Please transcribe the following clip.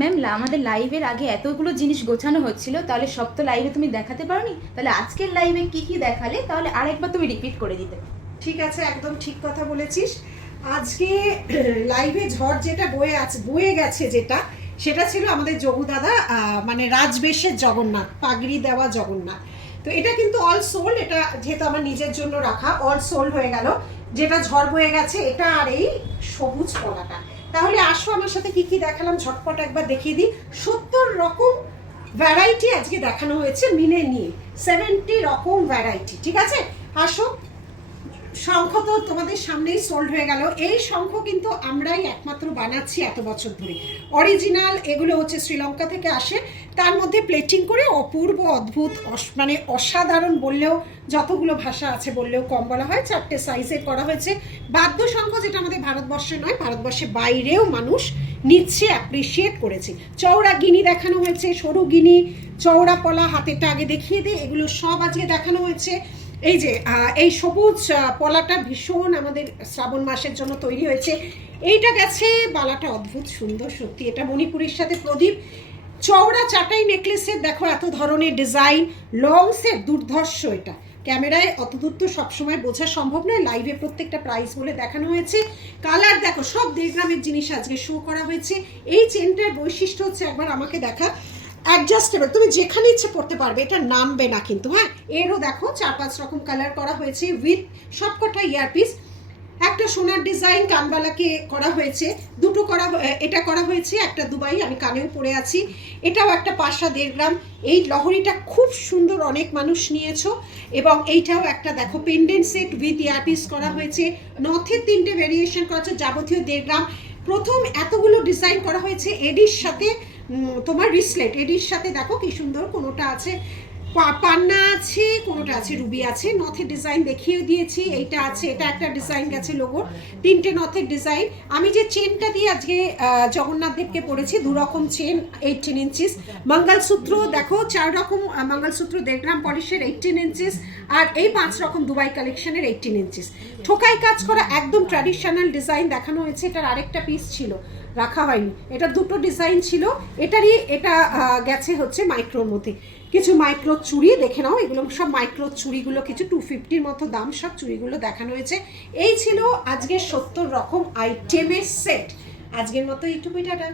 Ma'am আমাদের লাইভের আগে এতগুলো জিনিস গোছানো হচ্ছিল, তাহলে সব তো লাইভে তুমি দেখাতে পারোনি, তাহলে আজকের লাইভে কি কি দেখালে তাহলে আরেকবার তুমি রিপিট করে দিতে। ঠিক আছে, একদম ঠিক কথা বলেছিস। আজকে লাইভে ঝড় যেটা বয়ে গেছে সেটা ছিল আমাদের যোগু দাদা, মানে রাজবেশের জগন্নাথ, পাগড়ি দেওয়া জগন্নাথ। তো এটা কিন্তু অল সোল্ড, এটা যেহেতু আমার নিজের জন্য রাখা অল সোল্ড হয়ে গেল। যেটা ঝড় বয়ে গেছে এটা আর এই সবুজ পলাটা। তাহলে আসো আমার সাথে কি কি দেখালাম ঝটপট একবার দেখিয়ে দিই। 70 রকম ভ্যারাইটি আজকে দেখানো হয়েছে মিলে নিয়ে, 70 রকম ভ্যারাইটি। ঠিক আছে, আসো। শঙ্খ তো তোমাদের সামনেই সোল্ড হয়ে গেল। এই শঙ্খ কিন্তু আমরাই একমাত্র বানাচ্ছি এত বছর ধরে। অরিজিনাল এগুলো হচ্ছে শ্রীলঙ্কা থেকে আসে, তার মধ্যে প্লেটিং করে অপূর্ব অদ্ভুত মানে অসাধারণ বললেও, যতগুলো ভাষা আছে বললেও কম বলা হয়। 4টে সাইজে করা হয়েছে। বাদ্যশঙ্খ যেটা আমাদের ভারতবর্ষে নয়, ভারতবর্ষের বাইরেও মানুষ নিচ্ছে, অ্যাপ্রিসিয়েট করেছে। চওড়া গিনি দেখানো হয়েছে, সরু গিনি, চওড়া পলা, হাতেরটা আগে দেখিয়ে দে, এগুলো সব আজকে দেখানো হয়েছে। এই যে এই সবুজ পলাটা ভীষণ আমাদের শ্রাবণ মাসের জন্য তৈরি হয়েছে। এইটা গেছে বালাটা অদ্ভুত সুন্দর সত্যি, এটা মণিপুরের সাথে প্রদীপ। চওড়া চাটাই নেকলেসের দেখো এত ধরনের ডিজাইন, লং সেট দুর্ধর্ষ। এটা ক্যামেরায় অত দূর তো সবসময় বোঝা সম্ভব নয়, লাইভে প্রত্যেকটা প্রাইস বলে দেখানো হয়েছে। কালার দেখো, সব 1.5 গ্রামের জিনিস আজকে শো করা হয়েছে। এই চেনটার বৈশিষ্ট্য হচ্ছে, একবার আমাকে দেখা, অ্যাডজাস্টেবল, তুমি যেখানে ইচ্ছে পড়তে পারবে, এটা নামবে না কিন্তু। হ্যাঁ, এরও দেখো 4-5 রকম কালার করা হয়েছে উইথ সবকটা ইয়ারপিস। একটা সোনার ডিজাইন কানবালাকে করা হয়েছে, দুটো এটা করা হয়েছে, একটা দুবাই, আমি কানেও পরে আছি। এটাও একটা 5-1.5 গ্রাম। এই লহরিটা খুব সুন্দর, অনেক মানুষ নিয়েছো। এবং এইটাও একটা দেখো পেন্ডেন্ট সেট উইথ ইয়ারপিস করা হয়েছে। নথের 3টে ভেরিয়েশন করা হচ্ছে, যাবতীয় 1.5 গ্রাম। প্রথম এতগুলো ডিজাইন করা হয়েছে এডির সাথে, তোমার রিসলেট এডির সাথে দেখো কি সুন্দর, কোনোটা আছে পান্না আছে, কোনোটা আছে রুবি আছে। নথের ডিজাইন দেখিয়ে দিয়েছি, এইটা আছে, এটা একটা ডিজাইন গেছে লোগোর, 3টে নথের ডিজাইন। আমি যে চেনটা দিয়ে আজকে জগন্নাথ দেবকে পড়েছি, 2 রকম চেন 18 ইঞ্চিস। মঙ্গলসূত্র দেখো 4 রকম মঙ্গলসূত্র 1.5 গ্রাম পলিশের 18 ইঞ্চিস। আর এই 5 রকম দুবাই কালেকশনের 18 ইঞ্চিস। ঠোকাই কাজ করা একদম ট্র্যাডিশনাল ডিজাইন দেখানো হয়েছে। এটার আরেকটা পিস ছিল, রাখা হয়নি। এটা 2টো ডিজাইন ছিল। এটা গেছে হচ্ছে মাইক্রোর মধ্যে। কিছু মাইক্রো চুড়ি দেখে নাও, এগুলো সব মাইক্রো চুড়িগুলো, কিছু 250-র মতো দাম, সব চুড়িগুলো দেখানো হয়েছে। এই ছিল আজকের 70 রকম আইটেমের সেট। আজকের মতো এইটুকুই, টাটা।